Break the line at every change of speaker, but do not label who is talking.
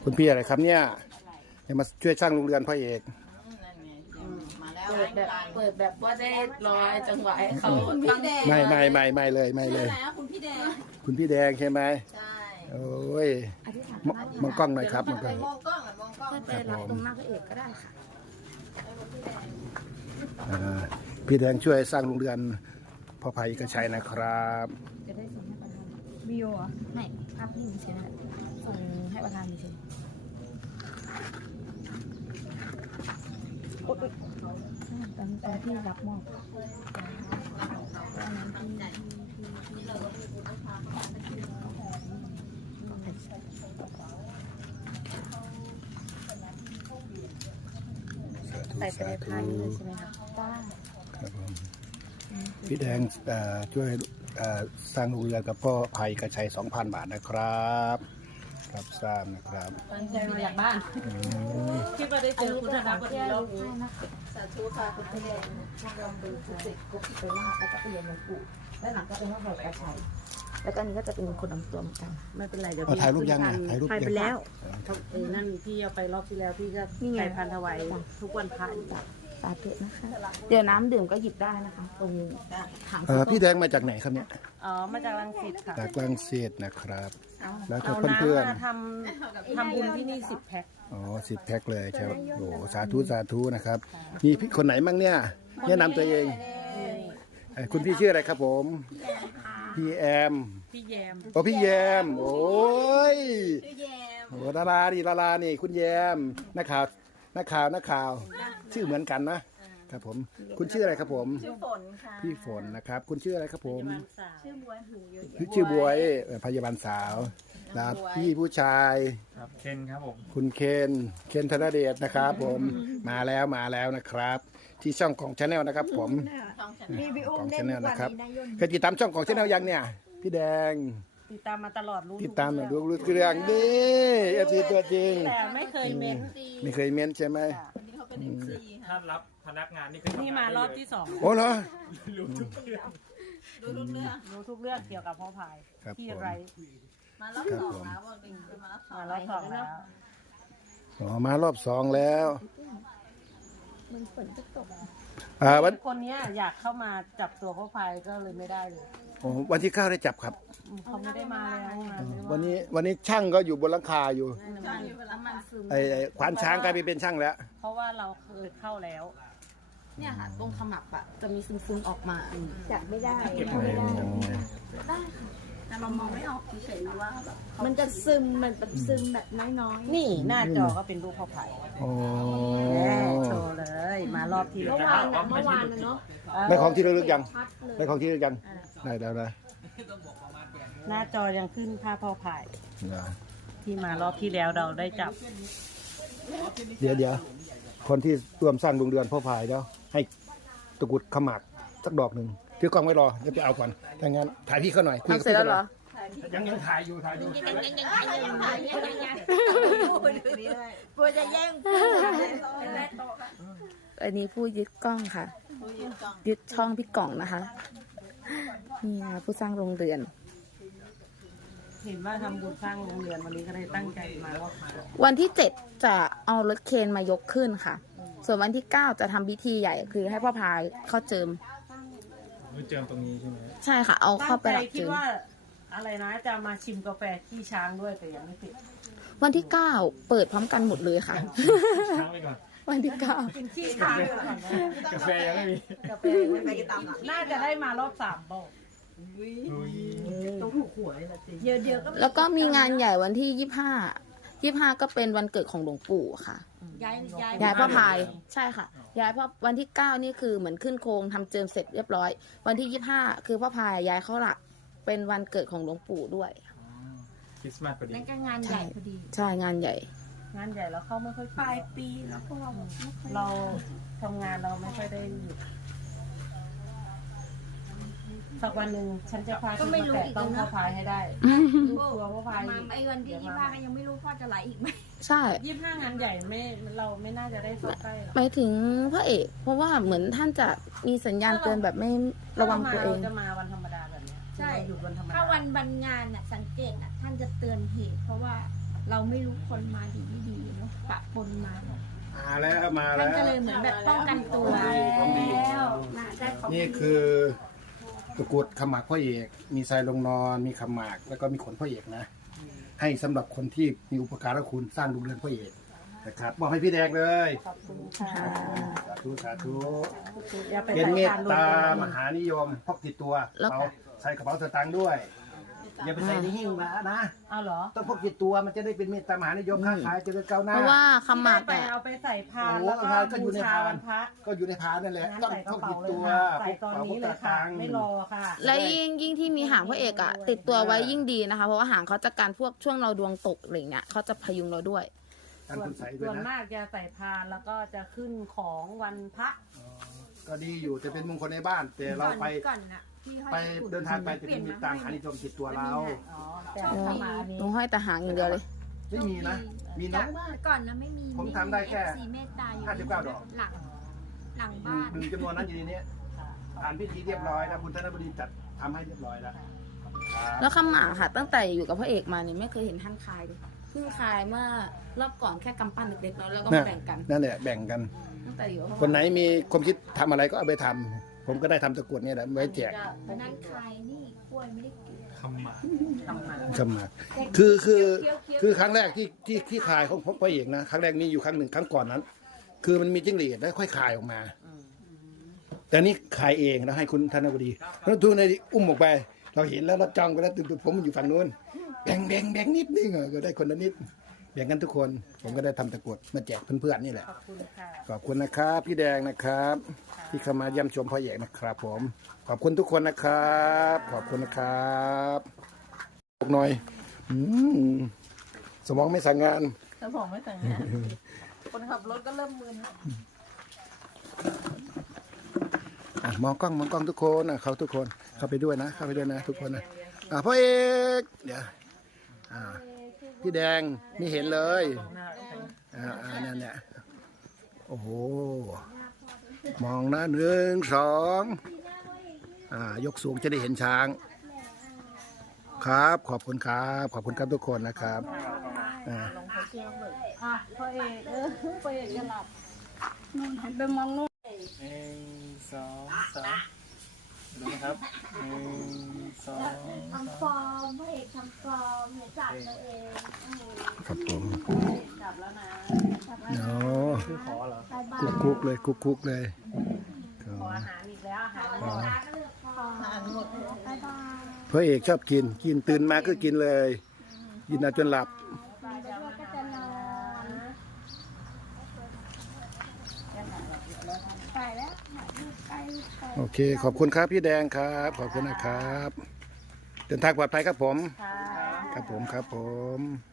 คุณพี่อะไรครับเนี่ยจะมาช่วยสร้างโรงเรือนพ่อเอก
เปิดแบบว่าได้ร้อยจังหวะให้เขา
ไม่เลยไม่เลย
คุณพี่แดง
คุณพี่แดงใช่ไหม
ใช่
โอ้ยมองกล้องหน่อยครับมองกล้อง
มองกล้องมองกล้อง
ไปรับตรงหน้าพระเอกก็ได้ค่ะ
พี่แดงช่วยสร้างโรงเรือนพ่อภัยเอกชัยนะครับ
จะได้ส่งให้ประธานวิวอ่ะไม่ภาพนิ่งใช่ไหมส่งให้ประธานใช่ตอนที่รับมอบใส่ไปในพานเลยใช่ไหมคะได้
ครับผมพี่แดงช่วยสร้างโรงเรือนกับพ่อภัยเอกชัย 2,000 บาทนะครับรับทราบนะครับ
ตั้งใจมาจากบ้านคิดว่าได้เจอคุณธนาพอดีแล้ว
สาธุค่ะคุณพี่แดง
เราเป็นผู้ติดกุ๊กไปว่าแล้วก็ไปเรียนหลวงปู่แล้วหลังก็เป็นห้องแบบกระชัยแล้วก็อันนี้ก็จะเป็นคนนำตัวเหมือนกัน
ไม่เป็นไรเดี๋ยว
ถ่ายรูปยังถ่ายรูป
ถ่ายไปแล้ว
ยัง
นั่นพี่เอาไปรอบที่แล้วพี่ก็ใส่พันถวายทุกวันพระ
สาธุนะคะเดี๋ยวน้ำดื่มก็หยิบได้นะคะตรงถัง
พี่แดงมาจากไหนครับเนี่ย
อ๋อมาจากรังสิตค่ะ
จากรังสิตนะครับแล้วก็
เอา
เพื่อน
น้ำมาทำบุญที่นี่10 แพ็ค
อ๋อ10 แพ็คเลยใช่ไหมโอ้สาธุนะครับมีพี่คนไหนมั่งเนี่ยแนะนำตัวเองคุณพี่ชื่ออะไรครับผมพี่แอม
พี่แยม
โอ้พี่แยมโอ้ย
พี่แยม
โอ้ดารานี่คุณแยมนักข่าวชื่อเหมือนกันนะครับผมคุณชื่ออะไรครับผม
ชื่อฝนค่ะ
พี่ฝนนะครับคุณชื่ออะไรครับผม
ชื่อบวยหูเยอะ
ชื่อบวยพยาบาลสาวนะพี่ผู้ชาย
ครับเคนครับผม
คุณเคนธนเดชนะครับผมมาแล้วนะครับที่ช่องของชาแนลนะครับผมของชาแนลนะครับเคยติดตามช่องของชาแนลยังเนี่ยพี่แดง
ติดตามมาตลอด
ติดตามมาดูเรื่องดีเอฟซีตัวจริง
แต่ไม่เคยเ
ม้นใช่ไหม
ถ้ารับพนักงานนี่คือ
นี่มารอบที่2
โอ้เหรอ
รู้ทุกเรื่อง
รู้ทุกเรื่องเกี่ยวกับพ่อพายที่ไร
มารอบสองแล้วมารอบสองแล้ว
มารอบ2แล้ว
มันฝนจะตก
วันคนนี้อยากเข้ามาจับตัวพ่อพายก็เลยไม่ได้เลย
วันที่9ได้จับครับ
เขาไม่ได้มาแล้ว
วันนี้ช่างก็อยู่บนหลังคาอยู่ไอ้ขวานช้างกลายเป็นช่างแล้ว
เพราะว่าเราเคยเข้าแล้ว
เนี่ยค่ะตรงขมับอ่ะจะมีซึมๆออกมาจับไม่ได้ได้ค่ะแต่เรามองไม่ออกเฉยๆว่าแบบมันจะซึมแบบน้อย
ๆนี่หน้าจอก็เป็นรูปพ่อไผ่โชว์เลยมารอบที่
เมื่อวานเนาะ
ได้ของที่ระลึกยังได้ของที่ระลึกยังได้แล้วนะ
หน้าจอยังขึ้นภาพพ่อไผ่ที่มารอบที่แล้วเราได้จับ
เดี๋ยวคนที่ร่วมสร้างโรงเรือนพ่อพายแล้วให้ตะกุดขมักสักดอกหนึ่งถือกล้องไว้รอเดี๋ยวไปเอาก่อนถ้างั้นถ่ายพี่เขาหน่อย
คุยเสร็จแล้วเหรอ
ยังถ่ายอยู่
กลัวจะแย่ง
อันนี้ผู้ยึดกล้องค่ะยึดช่องพี่กล่องนะคะนี่นะผู้สร้างโรงเรือน
เห็นว่าทำบุญสร้างโรงเรือนวันนี้ก็เลยตั้งใจมารอบ
วันที่7จะเอารถเคนมายกขึ้นค่ะส่วนวันที่9จะทำพิธีใหญ่คือให้พ่อพายเข้าเจิม
ตรงนี้ใช่ไหม
ใช่ค่ะเอาเข้าไปรับ
เจิมว่าอะไรนะจะมาชิมกาแฟขี้ช้างด้วยแต่ยังไม่ติด
วันที่9เปิดพร้อมกันหมดเลยค่ะ
ช้างไปก่อน
วันที่9
เป็นขี้ช้าง
กาแฟยังไม่มี
กาแฟไม่ไปตามน่าจะได้มารอบ3บอกต้องถูกหวยละจริง
เยอะๆแล้วก็มีงานใหญ่วันที่25ก็เป็นวันเกิดของหลวงปู่ค่ะย้ายพ่อพายใช่ค่ะย้ายพ่อวันที่9นี่คือเหมือนขึ้นโครงทำเจิมเสร็จเรียบร้อยวันที่25คือพ่อพายย้ายเข้าหลักเป็นวันเกิดของหลวงปู่ด้วย
คริสต์มาสพอดี
นั่นก็งานใหญ่พอดีใช่งานใหญ่
แล้วเข้าไม่ค่อย
ปลายปีแล้วพวก
เราทำงานเราไม่ค่อยได้หยุดสักวันหนึ่งฉันจะพาคุณมาแตะต้องพ่อพายให้ได้ดูตัวพ่อพาย
ไอ้วันที่25ยังไม่รู้พ่อจะไหลอีกไหม
ใช่
25งานใหญ่เราไม่น่าจะได้เข้าใกล้
หมายถึงพระเอกเพราะว่าเหมือนท่านจะมีสัญญาณเตือนแบบไม่ระวังตัวเอง
จะมาวันธรรมดาแบบนี้
ใช่ถ้าวันงานน่ะสังเกตน่ะท่านจะเตือนเหตุเพราะว่าเราไม่รู้คนมาดีไม่ดีเนาะปะปนมา
มาแล้วมา
ท่าน
แล้ว
ก็เลยเหมือนแบบป้องกันตัว
ของดี
แล้วนะได้ของ
นี่คือตะกรุดขมักพ่อเอกมีทรายลงนอนมีขมักแล้วก็มีขนพ่อเอกนะ ให้สำหรับคนที่มีอุปการะคุณสร้างดวงเรือนพ่อเอกนะครับมอบให้พี่แดงเลย
ขอบคุณค่ะ
สาธุสาธุ
อย่าไป
เป็น
ใส่
เมต
ทานรว
ตาม มหานิยมพกติดตัว
แล้ว
เอาใส่กระเป๋าสตางค์ด้วย อย่าไปใส่ในหิ้งมานะ
เอาเหรอ
ต้องพกติดตัวมันจะได้เป็นเมตตามหานิยมค้าขายเจริญก้าวห
เพ
น้า
ราะว่าคำหมาก
ไป
เนี่ย
เอาไปใส่พาน
โอ้โห
แล้วก็
พานก็อยู่
บู
ใน
ชา
พาน
วันพระ
ก็อยู่ในพานนั่นแหละ
งั้น
ต้อง
ใส่ก
พ
ระ
ก
เป๋า
ติด
เลย
ตัว
ค่ะใส่ตอนนี้เลยค่ะ
พกกรป๋า
ไม่รอค่ะ
และยิ่งที่มีหางพระเอกอะติดตัวไว้ยิ่งดีนะคะ เพราะว่าหางเขาจะการพวกช่วงเราดวงตกอะไรเงี้ยเขาจะพยุงเราด้วย
การคุณใส่ด้ว
ส่
ย
วน
นะ
มากจะใส่พานแล้วก็จะขึ้นของวันพระ
ก็ดีอยู่จะเป็นมงคลในบ้าน แต่เราไป
ก่อนนะที่ห้อย
ไป
ตะกรุด
เดินทางไปจะเป็นเมตตามหานิยมติดตัวเรา
อ๋อแต่เอามาอันนี้
หนูห้อยแต่หางอย่างเดียวเลย
ไม่มีนะ มีน้อยมาก
ก่อนนะไม่มี
ผมทำได้แค่
FC เมตตาอยู่
59ดอก
หลังบ้าน
หนึ่งจำนวนนั้นอยู่ในนี้ผ่านพิธีเรียบร้อยแล้วคุณธนบดีจัดทำให้เรียบร้อยแล้วครับ
แล้วคำหมากค่ะ ตั้งแต่อยู่กับพระเอกมาเนี่ยไม่เคยเห็นท่านคายเลยเพิ่งคายเมื่อรอบก่อนแค่กำปั้นเล็กๆแล้วก็มาแบ่งกัน
นั่นแหละแบ่งกัน
ตั้งแต่อยู่กับพระ
คนไหนมีความคิดทำอะไรก็เอาไปทำผมก็ได้ทำตะกรุดเนี่ยแหละไว้แจก
นั่นใครนี่กล้วยไม่ได้กิน
คำหมาก
สมัครคือครั้งแรกที่ขายของพ่อเอกนะครั้งแรกมีอยู่ครั้งหนึ่งครั้งก่อนนั้น คือมันมีจิ้งหรีดแล้วค่อยขายออกมา แต่นี่ขายเองแล้วให้คุณธนบดีแล้วดูในอุ้มออกไป เราเห็นแล้วเราจ้องไปแล้วตื่นผมอยู่ฝั่งนู้นแบ่งนิดนึงก็ได้คนละนิดแบ่งกันทุกคน ผมก็ได้ทำตะกรุดมาแจกเพื่อนๆนี่แหละ
ขอบคุณค่ะ
ขอบคุณนะครับพี่แดงนะครับ ที่เข้ามาเยี่ยมชมพ่อเอกนะครับผมขอบคุณทุกคนนะครับ ขอบคุณนะครับบอกหน่อยสมองไม่สั่งงาน
แล้วผมไม่แต่งงานคนขับรถก็เริ่มมึน
มองกล้องทุกคนเขาทุกคนเข้าไปด้วยนะเข้าไปด้วยนะ ทุกคนนะพ่อเอกเดี๋ยวพี่แดงไม่เห็นเลยนั่นเนี่ยโอ้โหมองนะ1 2ยกสูงจะได้เห็นช้างครับขอบคุณครับขอบคุณครับทุกคนนะครับ
พ่อเอกพ่อเอกจะหลับ
นู่นหันไปมองนู่น
1 2 3ดูนะครับ1 2
ทำฟอร์มพระเอกทำฟอร์มเนี่ยจัดตัวเอง
ครับผม
กลับแล้วนะ
โอ้
คือขอเหรอ
บายบาย
คุกเลยคุกเลย
ขออาหารอีกแล้วอาหารหมดอาหารหมด
บายบาย
พระเอกชอบกินตื่นมาก็กินเลยกินเอาจนหลับ
เดี๋ยวก็จะนอนไปแล้วไป
โอเค ขอบคุณครับพี่แดงครับ ขอบคุณนะครับ เดินทางปลอดภัยครับผม
ค่ะ
ครับผม